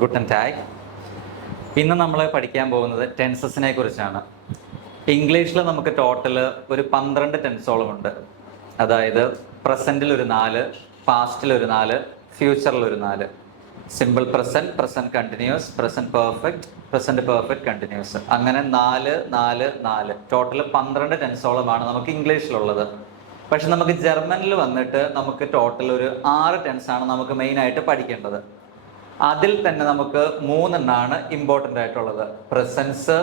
Guten tag. ഇന്ന് നമ്മൾ പഠിക്കാൻ പോകുന്നത് ടെൻസസിനെ കുറിച്ചാണ്. ഇംഗ്ലീഷിൽ നമുക്ക് ടോട്ടൽ ഒരു 12 ടെൻസോളം ഉണ്ട്. അതായത് പ്രസൻറ്റിൽ ഒരു 4, പാസ്റ്റിൽ ഒരു 4, ഫ്യൂച്ചറിൽ ഒരു 4. Simple present, present continuous, present perfect, present perfect continuous, അങ്ങനെ 4, 4, 4 ടോട്ടൽ 12 ടെൻസോളമാണ് നമുക്ക് ഇംഗ്ലീഷിലുള്ളത്. പക്ഷെ നമുക്ക് ജർമ്മനിൽ വന്നിട്ട് നമുക്ക് ടോട്ടൽ ഒരു 6 ടെൻസാണ് നമുക്ക് മെയിനായിട്ട് പഠിക്കേണ്ടത്. അതിൽ തന്നെ നമുക്ക് 3 എണ്ണമാണ് ഇമ്പോർട്ടൻ്റ് ആയിട്ടുള്ളത്: പ്രസൻസ്,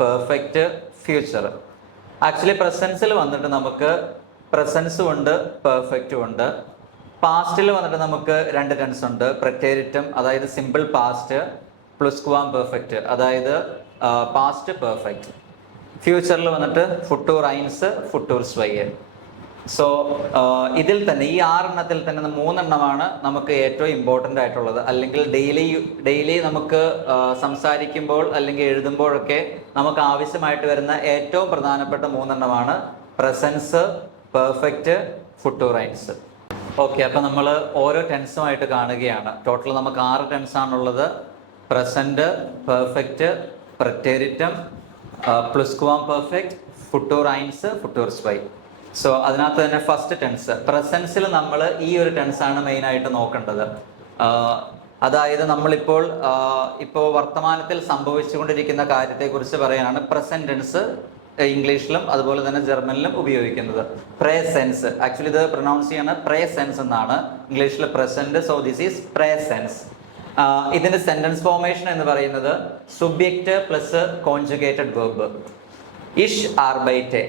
പെർഫെക്റ്റ്, ഫ്യൂച്ചർ. ആക്ച്വലി പ്രസൻസിൽ വന്നിട്ട് നമുക്ക് പ്രസൻസും ഉണ്ട്, പെർഫെക്റ്റും ഉണ്ട്. പാസ്റ്റിൽ വന്നിട്ട് നമുക്ക് 2 ടെൻസ് ഉണ്ട്: പ്രെറ്റേരിറ്റം, അതായത് സിമ്പിൾ പാസ്റ്റ്, പ്ലുസ്ക്വാം പെർഫെക്റ്റ്, അതായത് പാസ്റ്റ് പെർഫെക്റ്റ്. ഫ്യൂച്ചറിൽ വന്നിട്ട് ഫുട്ടൂർ ഐൻസ്, ഫുട്ടൂർ സ്വയ്യ്. സോ ഇതിൽ തന്നെ ഈ 6 എണ്ണത്തിൽ തന്നെ 3 എണ്ണമാണ് നമുക്ക് ഏറ്റവും ഇമ്പോർട്ടൻ്റ് ആയിട്ടുള്ളത്. അല്ലെങ്കിൽ ഡെയിലി നമുക്ക് സംസാരിക്കുമ്പോൾ അല്ലെങ്കിൽ എഴുതുമ്പോഴൊക്കെ നമുക്ക് ആവശ്യമായിട്ട് വരുന്ന ഏറ്റവും പ്രധാനപ്പെട്ട 3 എണ്ണമാണ് പ്രസൻസ്, പെർഫെക്റ്റ്, ഫുട്ടൂറൈൻസ്. ഓക്കെ, അപ്പം നമ്മൾ ഓരോ ടെൻസുമായിട്ട് കാണുകയാണ്. ടോട്ടൽ നമുക്ക് 6 ടെൻസാണുള്ളത്: പ്രസൻറ്റ്, പെർഫെക്റ്റ്, പ്രെറ്റേരിറ്റം, പ്ലുസ്ക്വാം പെർഫെക്റ്റ്, ഫുട്ടൂറൈൻസ്, ഫുട്ടൂർ സ്വൈ. സോ അതിനകത്ത് തന്നെ ഫസ്റ്റ് ടെൻസ് പ്രസൻസിൽ നമ്മൾ ഈ ഒരു ടെൻസാണ് മെയിനായിട്ട് നോക്കേണ്ടത്. അതായത് നമ്മളിപ്പോൾ വർത്തമാനത്തിൽ സംഭവിച്ചുകൊണ്ടിരിക്കുന്ന കാര്യത്തെക്കുറിച്ച് പറയാനാണ് പ്രസന്റ് ടെൻസ് ഇംഗ്ലീഷിലും അതുപോലെ തന്നെ ജർമ്മനിലും ഉപയോഗിക്കുന്നത്. പ്രേസെൻസ്, ആക്ച്വലി ഇത് പ്രൊനൗൺസ് ചെയ്യാണ് പ്രേസെൻസ് എന്നാണ്. ഇംഗ്ലീഷിൽ പ്രസന്റ്, സോ ദിസ് ഈസ് പ്രേസെൻസ്. ഇതിന്റെ സെന്റൻസ് ഫോർമേഷൻ എന്ന് പറയുന്നത് സുബ്ജക്റ്റ് പ്ലസ് കോൺജുഗേറ്റഡ് വെർബ്. ഇഷ് ആർബൈറ്റെ,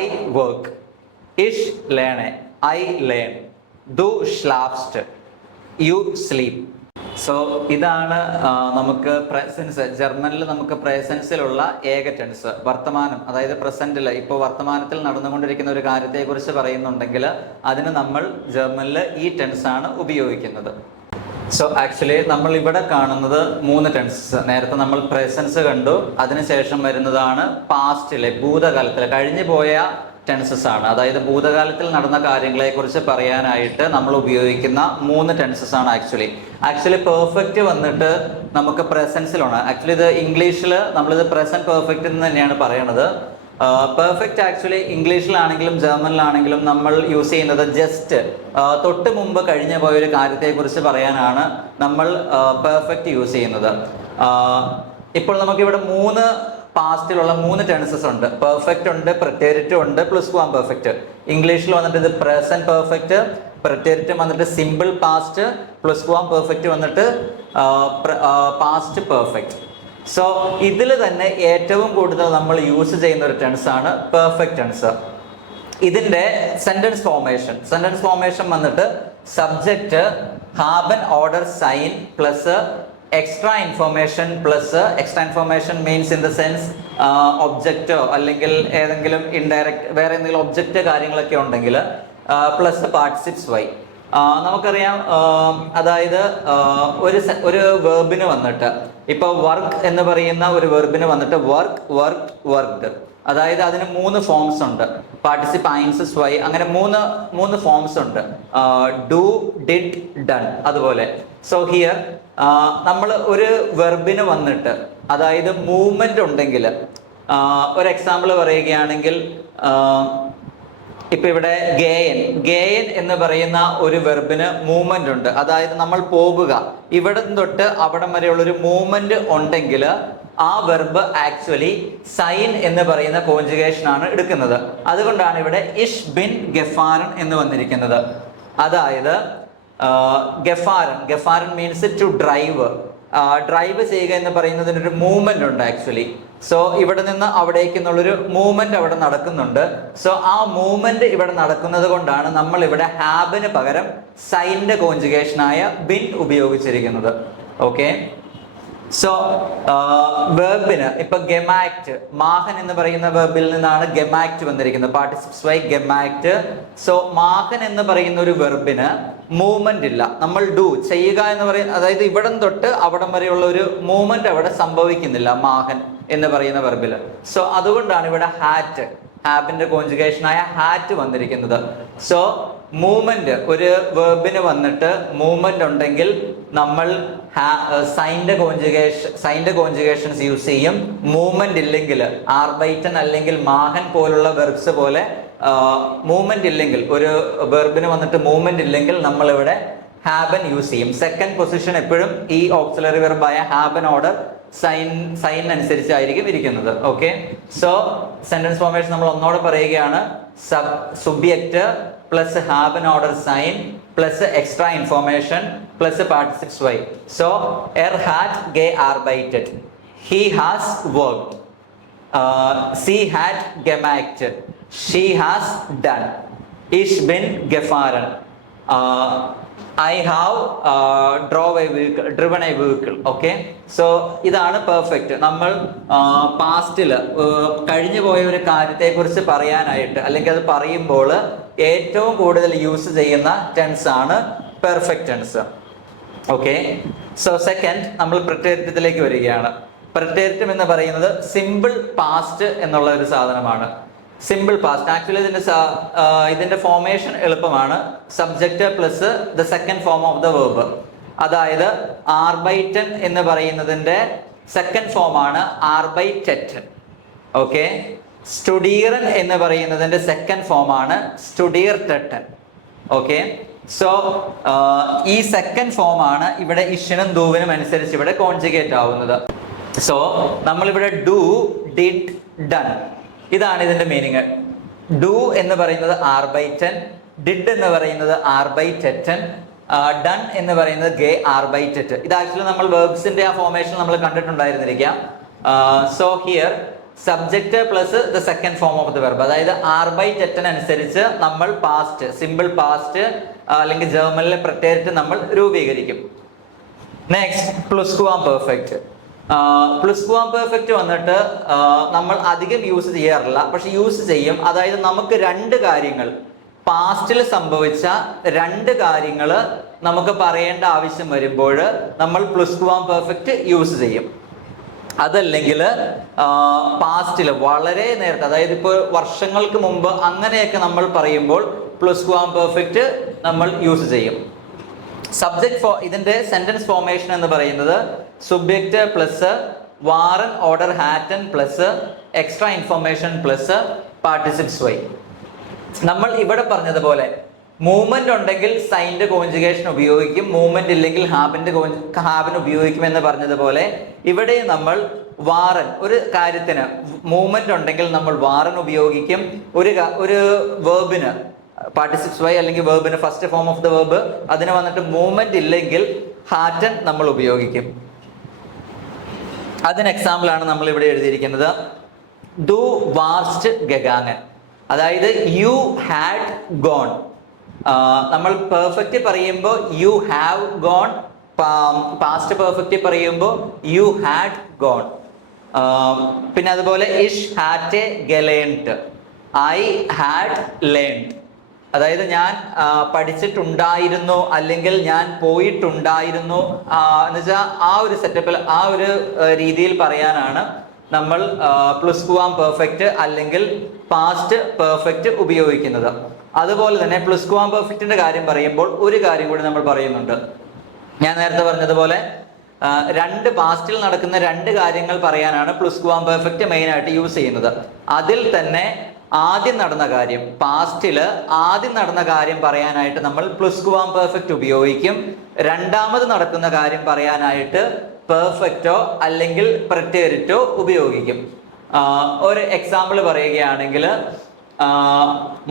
ഐ വർക്ക്. ഇഷ് ലേണെ, ഐ ലേൺ. ദു ഷ്ലാഫ്സ്റ്റ്, യു സ്ലീപ്. സോ ഇതാണ് നമുക്ക് പ്രസൻസ്. ജർമ്മനിൽ നമുക്ക് പ്രസൻസിലുള്ള ഏക ടെൻസ്. വർത്തമാനം, അതായത് പ്രസന്റിൽ ഇപ്പോൾ വർത്തമാനത്തിൽ നടന്നുകൊണ്ടിരിക്കുന്ന ഒരു കാര്യത്തെക്കുറിച്ച് പറയുന്നുണ്ടെങ്കിൽ അതിന് നമ്മൾ ജർമ്മനിൽ ഈ ടെൻസാണ് ഉപയോഗിക്കുന്നത്. സോ ആക്ച്വലി നമ്മൾ ഇവിടെ കാണുന്നത് 3 ടെൻസസ്. നേരത്തെ നമ്മൾ പ്രസൻസ് കണ്ടു, അതിനുശേഷം വരുന്നതാണ് പാസ്റ്റിലെ, ഭൂതകാലത്തിലെ, കഴിഞ്ഞു പോയ ടെൻസസ് ആണ്. അതായത് ഭൂതകാലത്തിൽ നടന്ന കാര്യങ്ങളെക്കുറിച്ച് പറയാനായിട്ട് നമ്മൾ ഉപയോഗിക്കുന്ന 3 ടെൻസസ് ആണ്. ആക്ച്വലി പെർഫെക്റ്റ് വന്നിട്ട് നമുക്ക് പ്രസൻസിലാണ്. ആക്ച്വലി ഇത് ഇംഗ്ലീഷിൽ നമ്മളിത് പ്രസന്റ് പെർഫെക്റ്റ് എന്ന് തന്നെയാണ് പറയണത്. പെർഫെക്റ്റ് ആക്ച്വലി ഇംഗ്ലീഷിലാണെങ്കിലും ജർമ്മനിലാണെങ്കിലും നമ്മൾ യൂസ് ചെയ്യുന്നത് ജസ്റ്റ് തൊട്ട് മുമ്പ് കഴിഞ്ഞു പോയൊരു കാര്യത്തെക്കുറിച്ച് പറയാനാണ് നമ്മൾ പെർഫെക്റ്റ് യൂസ് ചെയ്യുന്നത്. ഇപ്പോൾ നമുക്കിവിടെ 3 പാസ്റ്റിലുള്ള 3 ടെൻസസ് ഉണ്ട്. പെർഫെക്റ്റ് ഉണ്ട്, പ്രെറ്റേരിറ്റം ഉണ്ട്, പ്ലുസ്ക്വാം പെർഫെക്റ്റ്. ഇംഗ്ലീഷിൽ വന്നിട്ട് ഇത് പ്രസന്റ് പെർഫെക്റ്റ്, പ്രെറ്റേരിറ്റം വന്നിട്ട് സിമ്പിൾ പാസ്റ്റ്, പ്ലുസ്ക്വാം പെർഫെക്റ്റ് വന്നിട്ട് പാസ്റ്റ് പെർഫെക്റ്റ്. സോ ഇതിൽ തന്നെ ഏറ്റവും കൂടുതൽ നമ്മൾ യൂസ് ചെയ്യുന്ന ഒരു ടെൻസ് ആണ് പെർഫെക്റ്റ് ടെൻസ്. ഇതിന്റെ സെന്റൻസ് ഫോർമേഷൻ വന്നിട്ട് സബ്ജക്റ്റ്, ഹാബൻ ഓർഡർ സൈൻ plus extra information means in the sense ഒബ്ജക്റ്റോ അല്ലെങ്കിൽ ഏതെങ്കിലും ഇൻഡയറക്റ്റ് വേറെ എന്തെങ്കിലും ഒബ്ജക്റ്റ് കാര്യങ്ങളൊക്കെ ഉണ്ടെങ്കിൽ പ്ലസ് പാർട്ടിസിപ്സ് വൈ. നമുക്കറിയാം, അതായത് ഒരു വെർബിന് വന്നിട്ട് ഇപ്പോൾ വർക്ക് എന്ന് പറയുന്ന ഒരു വെർബിന് വന്നിട്ട് വർക്ക്ഡ്, അതായത് അതിന് 3 ഫോംസ് ഉണ്ട്: പാർട്ടിസിപ്പ്, ഐൻസ്, സ്വൈ, അങ്ങനെ 3 ഫോംസ് ഉണ്ട്. ഡു, ഡിഡ്, ഡൺ, അതുപോലെ. സോ ഹിയർ നമ്മൾ ഒരു വെർബിന് വന്നിട്ട്, അതായത് മൂവ്മെന്റ് ഉണ്ടെങ്കിൽ, ഒരു എക്സാമ്പിൾ പറയുകയാണെങ്കിൽ ഇപ്പൊ ഇവിടെ ഗേയൻ എന്ന് പറയുന്ന ഒരു വെർബിന് മൂവ്മെന്റ് ഉണ്ട്. അതായത് നമ്മൾ പോകുക, ഇവിടെ തൊട്ട് അവിടം വരെയുള്ളൊരു മൂവ്മെന്റ് ഉണ്ടെങ്കിൽ ആ വെർബ് ആക്ച്വലി സൈൻ എന്ന് പറയുന്ന കോൺജുഗേഷൻ ആണ് എടുക്കുന്നത്. അതുകൊണ്ടാണ് ഇവിടെ ഇഷ് ബിൻ ഗെഫാരൻ എന്ന് വന്നിരിക്കുന്നത്. അതായത് ഗെഫാരൻ മീൻസ് ടു ഡ്രൈവ്. ഡ്രൈവ് ചെയ്യുക എന്ന് പറയുന്നതിനൊരു മൂവ്മെന്റ് ഉണ്ട് ആക്ച്വലി. സോ ഇവിടെ നിന്ന് അവിടേക്കെന്നുള്ളൊരു മൂവ്മെന്റ് അവിടെ നടക്കുന്നുണ്ട്. സോ ആ മൂവ്മെന്റ് ഇവിടെ നടക്കുന്നത് കൊണ്ടാണ് നമ്മൾ ഇവിടെ ഹാബിന് പകരം സൈനിന്റെ കോൺജുഗേഷനായ ബിൻ ഉപയോഗിച്ചിരിക്കുന്നത്. ഓക്കെ, സോ വെർബിന് ഇപ്പൊ ഗെമാക്ട്, മാഹൻ എന്ന് പറയുന്ന വെർബിൽ നിന്നാണ് ഗെമാക്ട് വന്നിരിക്കുന്നത്. പാർട്ടിസിപ്സ് വൈ ഗെമാക്ട്. സോ മാഹൻ എന്ന് പറയുന്ന ഒരു വെർബിന് മൂവ്മെന്റ് ഇല്ല. നമ്മൾ ഡു, ചെയ്യുക എന്ന് പറയുന്ന, അതായത് ഇവിടം തൊട്ട് അവിടം വരെയുള്ള ഒരു മൂവ്മെന്റ് അവിടെ സംഭവിക്കുന്നില്ല മാഹൻ എന്ന് പറയുന്ന വെർബിൽ. സോ അതുകൊണ്ടാണ് ഇവിടെ ഹാബിന്റെ കോൺജുഗേഷനായ ഹാറ്റ് വന്നിരിക്കുന്നത്. സോ മൂവ്മെന്റ് ഒരു വെർബിന് വന്നിട്ട് മൂവ്മെന്റ് ഉണ്ടെങ്കിൽ നമ്മൾ സൈൻ്റെ കോൺജുഗേഷൻസ് യൂസ് ചെയ്യും. മൂവ്മെന്റ് ഇല്ലെങ്കിൽ ആർബൈറ്റൻ അല്ലെങ്കിൽ മാഹൻ പോലുള്ള വെർബ്സ് പോലെ മൂവ്മെന്റ് ഇല്ലെങ്കിൽ, ഒരു വെർബിന് വന്നിട്ട് മൂവ്മെന്റ് ഇല്ലെങ്കിൽ നമ്മൾ ഇവിടെ ഹാബൻ യൂസ് ചെയ്യും. സെക്കൻഡ് പൊസിഷൻ എപ്പോഴും ഈ ഓക്സിലറി വെർബായ ഹാബനോട് സൈൻ അനുസരിച്ചായിരിക്കും ഇരിക്കുന്നത്. ഓക്കെ, സോ സെന്റൻസ് ഫോർമേഷൻ നമ്മൾ ഒന്നോടെ പറയുകയാണ്. സുബ്ജക്റ്റ് പ്ലസ് ഹാബൻ ഓർഡർ സൈൻ പ്ലസ് എക്സ്ട്രാ ഇൻഫോർമേഷൻ പ്ലസ് പാർട്ടിസിപ്സ് വൈ. സോ ഹാഡ് gearbeitet, he has worked, sie hat gemacht, she has done, ich bin gefahren, I have driven a vehicle. Okay, so ഇതാണ് പെർഫെക്റ്റ്. നമ്മൾ പാസ്റ്റിൽ കഴിഞ്ഞു പോയ ഒരു കാര്യത്തെക്കുറിച്ച് പറയാനായിട്ട് അല്ലെങ്കിൽ അത് പറയുമ്പോൾ ഏറ്റവും കൂടുതൽ യൂസ് ചെയ്യുന്ന ടെൻസ് ആണ് perfect tense. Okay, so second നമ്മൾ പ്രത്യയത്തിലേക്ക് വരികയാണ്. പ്രത്യയം എന്ന് പറയുന്നത് സിമ്പിൾ പാസ്റ്റ് എന്നുള്ള ഒരു സാധനമാണ്. സിമ്പിൾ പാസ്റ്റ് ആക്ച്വലി ഇതിന്റെ ഫോർമേഷൻ എളുപ്പമാണ്. Subject plus the second form of the verb. അതായത് ആർബൈറ്റൻ എന്ന് പറയുന്നതിന്റെ സെക്കൻഡ് ഫോം ആണ് ആർബൈറ്റെറ്റൻ. ഓക്കെ, സ്റ്റുഡീറൻ എന്ന് പറയുന്നതിന്റെ സെക്കൻഡ് ഫോം ആണ് സ്റ്റുഡീർടെറ്റൻ. ഓക്കെ, സോ ഈ സെക്കൻഡ് ഫോം ആണ് ഇവിടെ ഇഷനും ദൂവിനും അനുസരിച്ച് ഇവിടെ കോൺജുഗേറ്റ് ആവുന്നത്. സോ നമ്മളിവിടെ ഡു, ഡിഡ്, ഡൺ, ഇതാണ് ഇതിന്റെ മീനിങ്. ഡു എന്ന് പറയുന്നത് ആർബൈറ്റൻ, ഡിഡ് എന്ന് പറയുന്നത് ആർബൈറ്റെറ്റൻ, ഡൺ എന്ന് പറയുന്നത് gearbeitet. ഇത് ആക്ച്വലി നമ്മൾ വെർബ്സിന്റെ ആ ഫോർമേഷൻ നമ്മൾ കണ്ടിട്ടുണ്ടായിരുന്നിരിക്കാം. So here subject plus the second form of the verb, അതായത് ആർബൈറ്റെറ്റൻ അനുസരിച്ച് നമ്മൾ പാസ്റ്റ്, സിമ്പിൾ പാസ്റ്റ് അല്ലെങ്കിൽ ജർമ്മനിലെ പ്രത്യയത്തെ നമ്മൾ രൂപീകരിക്കും. നെക്സ്റ്റ് പ്ലുസ്കുവാം പെർഫെക്റ്റ്. പ്ലുസ്കുവാം പെർഫെക്റ്റ് വന്നിട്ട് നമ്മൾ അധികം യൂസ് ചെയ്യാറില്ല, പക്ഷെ യൂസ് ചെയ്യും. അതായത് നമുക്ക് രണ്ട് കാര്യങ്ങൾ, പാസ്റ്റിൽ സംഭവിച്ച രണ്ട് കാര്യങ്ങൾ നമുക്ക് പറയേണ്ട ആവശ്യം വരുമ്പോൾ നമ്മൾ പ്ലുസ്കുവാം പെർഫെക്റ്റ് യൂസ് ചെയ്യും. അതല്ലെങ്കിൽ പാസ്റ്റിൽ വളരെ നേരത്തെ, അതായത് ഇപ്പോൾ വർഷങ്ങൾക്ക് മുമ്പ് അങ്ങനെയൊക്കെ നമ്മൾ പറയുമ്പോൾ പ്ലുസ്കുവാം പെർഫെക്റ്റ് നമ്മൾ യൂസ് ചെയ്യും. സബ്ജക്ട് ഇതിന്റെ സെന്റൻസ് ഫോർമേഷൻ എന്ന് പറയുന്നത് സുബ്ജക്റ്റ് പ്ലസ് വാറൻ ഓർഡർ ഹാറ്റൻ പ്ലസ് എക്സ്ട്രാ ഇൻഫോർമേഷൻ പ്ലസ് പാർട്ടിസിപ്സ് വൈ. നമ്മൾ ഇവിടെ പറഞ്ഞതുപോലെ മൂവ്മെന്റ് ഉണ്ടെങ്കിൽ സൈൻ്റെ കോൺജുഗേഷൻ ഉപയോഗിക്കും, മൂവ്മെന്റ് ഇല്ലെങ്കിൽ ഹാബിൻ ഉപയോഗിക്കും എന്ന് പറഞ്ഞതുപോലെ ഇവിടെ നമ്മൾ വാറൻ, ഒരു കാര്യത്തിന് മൂവ്മെന്റ് ഉണ്ടെങ്കിൽ നമ്മൾ വാറൻ ഉപയോഗിക്കും. ഒരു വേർബിന് പാർട്ടിസിപ്സ് വൈ അല്ലെങ്കിൽ വേർബിന് first form of the verb അതിന് വന്നിട്ട് മൂവ്മെന്റ് ഇല്ലെങ്കിൽ ഹാറ്റൻ നമ്മൾ ഉപയോഗിക്കും. അതിന് എക്സാമ്പിൾ ആണ് നമ്മൾ ഇവിടെ എഴുതിയിരിക്കുന്നത്. ഡു വാർസ്റ്റ് ഗഗാങ്ങൻ, അതായത് യു ഹാഡ് ഗോൺ. നമ്മൾ പെർഫെക്റ്റ് പറയുമ്പോൾ you have gone, past perfect പറയുമ്പോൾ യു ഹാഡ് ഗോൺ. പിന്നെ അതുപോലെ ഇഷ് ഹാറ്റ് ഗലേൺഡ്, ഐ ഹാഡ് ലേൺഡ്, അതായത് ഞാൻ പഠിച്ചിട്ടുണ്ടായിരുന്നു അല്ലെങ്കിൽ ഞാൻ പോയിട്ടുണ്ടായിരുന്നു എന്ന് വെച്ചാൽ ആ ഒരു സെറ്റപ്പിൽ ആ ഒരു രീതിയിൽ പറയാനാണ് നമ്മൾ പ്ലുസ്കുവാം പെർഫെക്റ്റ് അല്ലെങ്കിൽ പാസ്റ്റ് പെർഫെക്റ്റ് ഉപയോഗിക്കുന്നത്. അതുപോലെ തന്നെ പ്ലുസ്കുവാം പെർഫെക്റ്റിന്റെ കാര്യം പറയുമ്പോൾ ഒരു കാര്യം കൂടി നമ്മൾ പറയുന്നുണ്ട്. ഞാൻ നേരത്തെ പറഞ്ഞതുപോലെ രണ്ട് പാസ്റ്റിൽ നടക്കുന്ന രണ്ട് കാര്യങ്ങൾ പറയാനാണ് പ്ലുസ്കുവാം പെർഫെക്റ്റ് മെയിൻ ആയിട്ട് യൂസ് ചെയ്യുന്നത്. അതിൽ തന്നെ ആദ്യം നടന്ന കാര്യം, പാസ്റ്റില് ആദ്യം നടന്ന കാര്യം പറയാനായിട്ട് നമ്മൾ പ്ലുസ്കുവാം പെർഫെക്റ്റ് ഉപയോഗിക്കും. രണ്ടാമത് നടക്കുന്ന കാര്യം പറയാനായിട്ട് പെർഫെക്റ്റോ അല്ലെങ്കിൽ പ്രത്യയറ്റോ ഉപയോഗിക്കും. ഒരു എക്സാമ്പിൾ പറയുകയാണെങ്കിൽ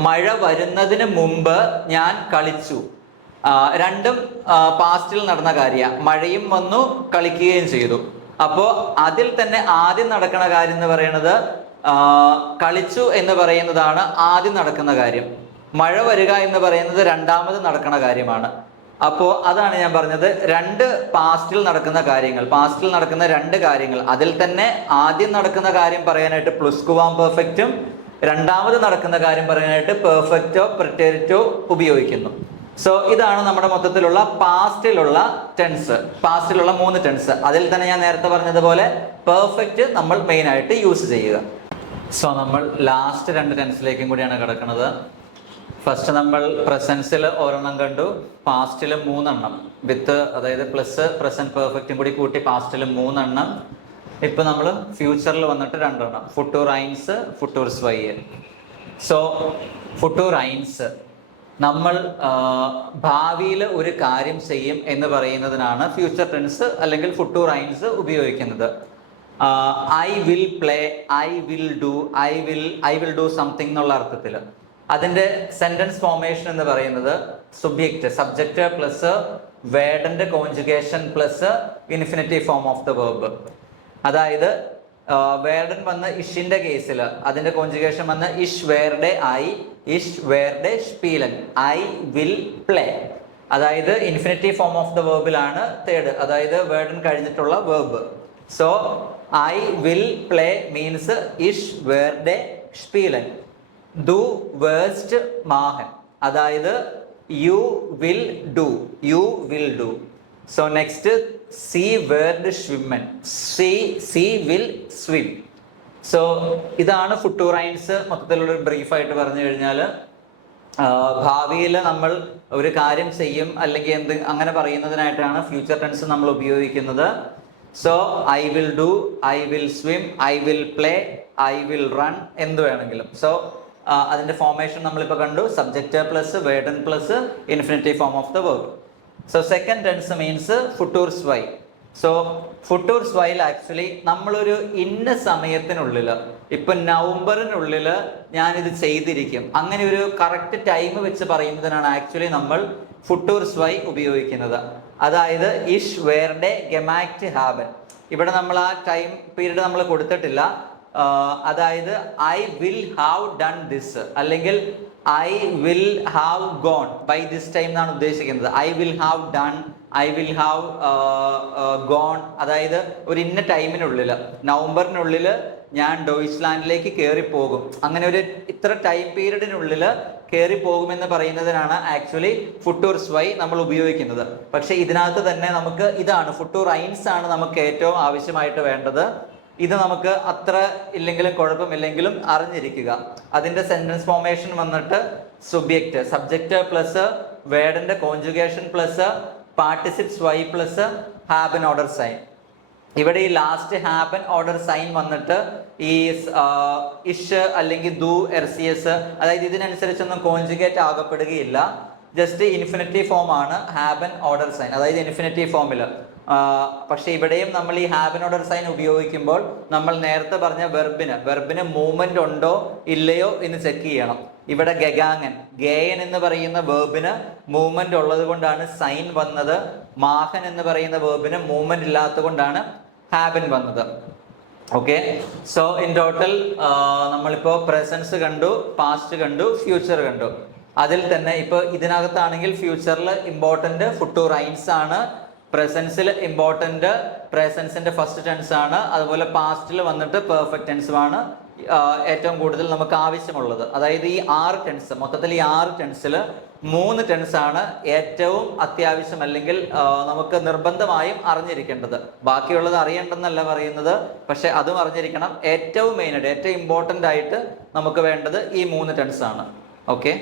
മഴ വരുന്നതിന് മുമ്പ് ഞാൻ കളിച്ചു. രണ്ടും പാസ്റ്റിൽ നടന്ന കാര്യമാണ്. മഴയും വന്നു, കളിക്കുകയും ചെയ്തു. അപ്പോൾ അതിൽ തന്നെ ആദ്യം നടക്കുന്ന കാര്യം എന്ന് പറയുന്നത് കളിച്ചു എന്ന് പറയുന്നതാണ് ആദ്യം നടക്കുന്ന കാര്യം. മഴ വരിക എന്ന് പറയുന്നത് രണ്ടാമത് നടക്കുന്ന കാര്യമാണ്. അപ്പോൾ അതാണ് ഞാൻ പറഞ്ഞത്, രണ്ട് പാസ്റ്റിൽ നടക്കുന്ന രണ്ട് കാര്യങ്ങൾ, അതിൽ തന്നെ ആദ്യം നടക്കുന്ന കാര്യം പറയാനായിട്ട് പ്ലുസ്കുവാം പെർഫെക്റ്റും രണ്ടാമത് നടക്കുന്ന കാര്യം പറയാനായിട്ട് പെർഫെക്റ്റോ പ്രത്യയറ്റോ ഉപയോഗിക്കുന്നു. സോ ഇതാണ് നമ്മുടെ മൊത്തത്തിലുള്ള പാസ്റ്റിലുള്ള ടെൻസ്, പാസ്റ്റിലുള്ള 3 ടെൻസ്. അതിൽ തന്നെ ഞാൻ നേരത്തെ പറഞ്ഞതുപോലെ പെർഫെക്റ്റ് നമ്മൾ മെയിൻ ആയിട്ട് യൂസ് ചെയ്യുക. സോ നമ്മൾ ലാസ്റ്റ് 2 ടെൻസിലേക്കും കൂടിയാണ് കിടക്കുന്നത്. ഫസ്റ്റ് നമ്മൾ പ്രസൻസിൽ ഒരെണ്ണം കണ്ടു, പാസ്റ്റിൽ 3 എണ്ണം വിത്ത്, അതായത് പ്ലസ് പ്രസന്റ് പെർഫെക്റ്റും കൂടി കൂട്ടി പാസ്റ്റിൽ 3 എണ്ണം. ഇപ്പൊ നമ്മൾ ഫ്യൂച്ചറിൽ വന്നിട്ട് 2 എണ്ണം, ഫുട്ടൂർ ഐൻസ്, ഫുട്ടൂർ സ്വൈ. സോ ഫുട്ടൂർ ഐൻസ് നമ്മൾ ഭാവിയിൽ ഒരു കാര്യം ചെയ്യും എന്ന് പറയുന്നതിനാണ് ഫ്യൂച്ചർ ടെൻസ് അല്ലെങ്കിൽ ഫുട്ടൂർ ഐൻസ് ഉപയോഗിക്കുന്നത്. I will play, I will do, I will do something എന്നുള്ള അർത്ഥത്തിൽ. അതിന്റെ സെന്റൻസ് ഫോർമേഷൻ എന്ന് പറയുന്നത് സുബ്ജക്റ്റ്, സബ്ജക്റ്റ് പ്ലസ് വേർഡിന്റെ conjugation plus infinitive form of the verb. അതായത് വേർഡൻ വന്ന ഇഷിന്റെ കേസിൽ അതിന്റെ കോൺജുഗേഷൻ വന്ന ഇഷ് വേർഡെ ഐ, ഇഷ് വേർഡെ സ്പീലൻ, ഐ വിൽ പ്ലേ. അതായത് ഇൻഫിനിറ്റീവ് ഫോം ഓഫ് ദ വെർബിലാണ് തേർഡ്, അതായത് വേർഡൻ കഴിഞ്ഞിട്ടുള്ള verb. So I will play means ഇഷ് വേർഡെ സ്പീലൻ. ഡു വേഴ്സ്റ്റ് മാഹൻ, അതായത് you will do, you will do. So next സി വേർഡ് സ്വിമ്മൻ, സി വിൽ സ്വിം. സോ ഇതാണ് ഫുട്ടൂർ ഐൻസ്. മൊത്തത്തിലുള്ള ബ്രീഫായിട്ട് പറഞ്ഞു കഴിഞ്ഞാൽ ഭാവിയിൽ നമ്മൾ ഒരു കാര്യം ചെയ്യും അല്ലെങ്കിൽ അങ്ങനെ പറയുന്നതിനായിട്ടാണ് ഫ്യൂച്ചർ ടെൻസ് നമ്മൾ ഉപയോഗിക്കുന്നത്. So I will do, I will swim, I will play, I will run, എന്ത് വേണമെങ്കിലും. സോ അതിന്റെ ഫോർമേഷൻ നമ്മളിപ്പോൾ കണ്ടു, സബ്ജക്റ്റ് പ്ലസ് വേർഡൻ plus infinitive form of the verb. So second tense means ഫുട്ടൂർ സ്വൈ. സോ ഫുട്ടൂർ സ്വൈൽ ആക്ച്വലി നമ്മളൊരു ഇന്ന സമയത്തിനുള്ളിൽ, ഇപ്പൊ നവംബറിനുള്ളിൽ ഞാനിത് ചെയ്തിരിക്കും, അങ്ങനെ ഒരു കറക്റ്റ് ടൈം വെച്ച് പറയുന്നതിനാണ് ആക്ച്വലി നമ്മൾ ഫുട്ടൂർ സ്വൈ ഉപയോഗിക്കുന്നത്. അതായത് ഇഷ് വേർഡെ ഗെമാക്ട് ഹാബൻ. ഇവിടെ നമ്മൾ ആ ടൈം പീരീഡ് നമ്മൾ കൊടുത്തിട്ടില്ല. അതായത് I will have done this അല്ലെങ്കിൽ I will have gone by this time എന്നാണ് ഉദ്ദേശിക്കുന്നത്. I will have done, I will have gone. അതായത് ഒരു ഇന്ന ടൈമിനുള്ളിൽ, നവംബറിനുള്ളിൽ ഞാൻ ഡോയ്ച്ച്ലാൻഡിലേക്ക് കയറിപ്പോകും, അങ്ങനെ ഒരു ഇത്ര ടൈം പീരീഡിനുള്ളിൽ കയറി പോകുമെന്ന് പറയുന്നതിനാണ് ആക്ച്വലി ഫുട്ടൂർ സ്വൈ നമ്മൾ ഉപയോഗിക്കുന്നത്. പക്ഷെ ഇതിനകത്ത് തന്നെ നമുക്ക് ഇതാണ് ഫുട്ടൂർ ഐൻസ് ആണ് നമുക്ക് ഏറ്റവും ആവശ്യമായിട്ട് വേണ്ടത്. ഇത് നമുക്ക് അത്ര ഇല്ലെങ്കിലും കുഴപ്പമില്ലെങ്കിലും അറിഞ്ഞിരിക്കുക. അതിന്റെ സെന്റൻസ് ഫോർമേഷൻ വന്നിട്ട് സുബ്ജക്റ്റ്, സബ്ജക്റ്റ് പ്ലസ് വേർഡിന്റെ കോൺജുഗേഷൻ പ്ലസ് പാർട്ടിസിപ്പ് സ്വൈ പ്ലസ് ഹാബൻ ഓർഡർ സൈൻ. ഇവിടെ ഈ ലാസ്റ്റ് ഹാബൻ ഓർഡർ സൈൻ വന്നിട്ട് ഈ ഇഷ് അല്ലെങ്കിൽ ദു, എർസിയസ്, അതായത് ഇതിനനുസരിച്ചൊന്നും കോൺജുഗേറ്റ് ആകപ്പെടുകയില്ല. ജസ്റ്റ് ഇൻഫിനിറ്റീവ് ഫോം ആണ് ഹാബൻ ഓർഡർ സൈൻ, അതായത് ഇൻഫിനിറ്റീവ് ഫോമിൽ. പക്ഷെ ഇവിടെയും നമ്മൾ ഈ ഹാബൻ ഓർഡർ സൈൻ ഉപയോഗിക്കുമ്പോൾ നമ്മൾ നേരത്തെ പറഞ്ഞ വെർബിന് മൂവ്മെന്റ് ഉണ്ടോ ഇല്ലയോ എന്ന് ചെക്ക് ചെയ്യണം. ഇവിടെ ഗഗാങ്ങൻ, ഗേയൻ എന്ന് പറയുന്ന വേർബിന് മൂവ്മെന്റ് ഉള്ളത് കൊണ്ടാണ് സൈൻ വന്നത്. മാഹൻ എന്ന് പറയുന്ന വേർബിന് മൂവ്മെന്റ് ഇല്ലാത്തത് കൊണ്ടാണ് ഹാബൻ വന്നത്. ഓക്കെ, സോ ഇൻ ടോട്ടൽ നമ്മളിപ്പോ പ്രസൻസ് കണ്ടു, പാസ്റ്റ് കണ്ടു, ഫ്യൂച്ചർ കണ്ടു. അതിൽ തന്നെ ഇപ്പൊ ഇതിനകത്താണെങ്കിൽ ഫ്യൂച്ചറിൽ ഇമ്പോർട്ടന്റ് ഫുട്ടൂർ ഐൻസ് ആണ്, പ്രസൻസിൽ ഇമ്പോർട്ടന്റ് പ്രസൻസിന്റെ ഫസ്റ്റ് ടെൻസ് ആണ്, അതുപോലെ പാസ്റ്റിൽ വന്നിട്ട് പെർഫെക്റ്റ് ടെൻസുമാണ് ഏറ്റവും കൂടുതൽ നമുക്ക് ആവശ്യമുള്ളത്. അതായത് ഈ 6 ടെൻസ്, മൊത്തത്തിൽ ഈ 6 ടെൻസിൽ 3 ടെൻസ് ആണ് ഏറ്റവും അത്യാവശ്യം അല്ലെങ്കിൽ നമുക്ക് നിർബന്ധമായും അറിഞ്ഞിരിക്കേണ്ടത്. ബാക്കിയുള്ളത് അറിയേണ്ടെന്നല്ല പറയുന്നത്, പക്ഷെ അതും അറിഞ്ഞിരിക്കണം. ഏറ്റവും മെയിനായിട്ട് ഏറ്റവും ഇമ്പോർട്ടൻ്റ് ആയിട്ട് നമുക്ക് വേണ്ടത് ഈ 3 ടെൻസ് ആണ്. ഓക്കെ.